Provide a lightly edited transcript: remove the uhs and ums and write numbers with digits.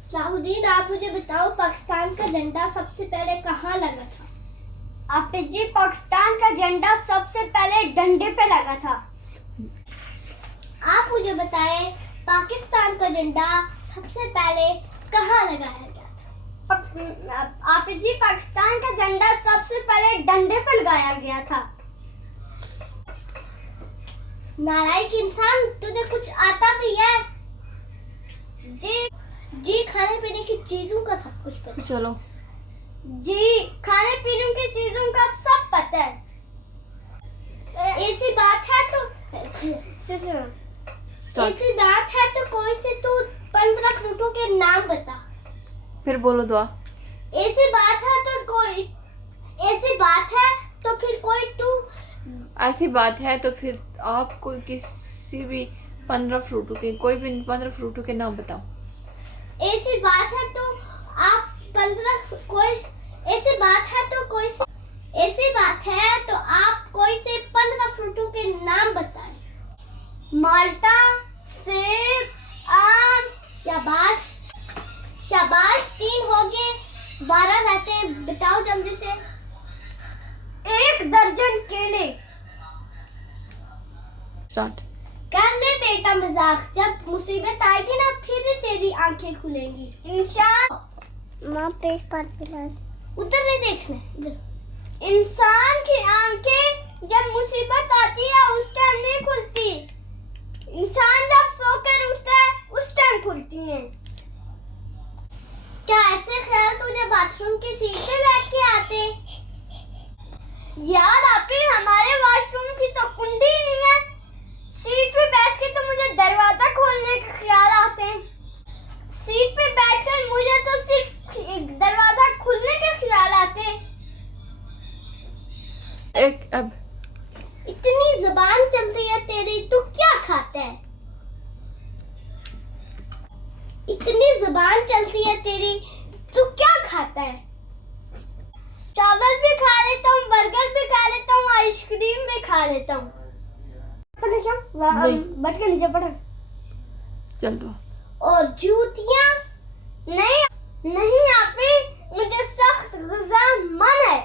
सलाहुद्दीन, आप मुझे बताओ पाकिस्तान का झंडा सबसे पहले कहाँ लगा था? हाफिज जी, पाकिस्तान का झंडा सबसे पहले डंडे पे लगा था। आप मुझे बताएं पाकिस्तान का झंडा सबसे पहले कहाँ लगाया गया था? हाफिज जी, पाकिस्तान का झंडा सबसे पहले डंडे पे लगाया गया था। नालायक इंसान, तुझे कुछ आता भी है? जी, खाने पीने की चीजों का सब कुछ पता। चलो जी, खाने पीने की चीजों का सब पता है। ऐसी बात है तो स्टार्ट। ऐसी बात है तो कोई से तू 15 फ्रूटों के नाम बता। फिर बोलो दुआ। ऐसी बात है तो फिर कोई तू ऐसी बात है तो फिर आप कोई किसी भी 15 फ्रूटों के कोई भी 15 फ्रूटों के नाम बताओ। ऐसी बात है तो आप 15 कोई ऐसी बात है तो कोई से ऐसी बात है तो आप कोई से 15 फ्रूटों के नाम बताएं। माल्टा, सेब, आम। शाबाश शाबाश, 3 हो गए, 12 रहते हैं, बताओ जल्दी से। 1 दर्जन केले। स्टार्ट। कर ले बेटा मजाक, जब मुसीबत आएगी ना फिर तेरी आंखें खुलेंगी इंशाअल्लाह। माँ पेट पर पिला। उधर नहीं देखना, इधर। इंसान की आंखें जब मुसीबत आती है उस टाइम नहीं खुलती। इंसान जब सोकर उठता है उस टाइम खुलती है। क्या ऐसे ख्याल तुझे बाथरूम की सीट पे बैठ के आते? यार आपी, हमारे वॉशरूम की तो कुंडी नहीं है। सीट पे बैठ के तो मुझे दरवाजा खोलने के ख्याल आते हैं। सीट पे बैठकर मुझे तो सिर्फ दरवाजा खुलने के ख्याल आते हैं। एक अब इतनी जुबान चलती है तेरी, तू क्या खाता है? इतनी जुबान चलती है तेरी, तू क्या खाता है? चावल भी खा लेता हूँ, बर्गर भी खा लेता हूँ, आइसक्रीम भी खा लेता हूँ। बट के नीचे पड़ा। चल दो। और जूतियां? नहीं नहीं आपी, मुझे सख्त गुज़ा मन है।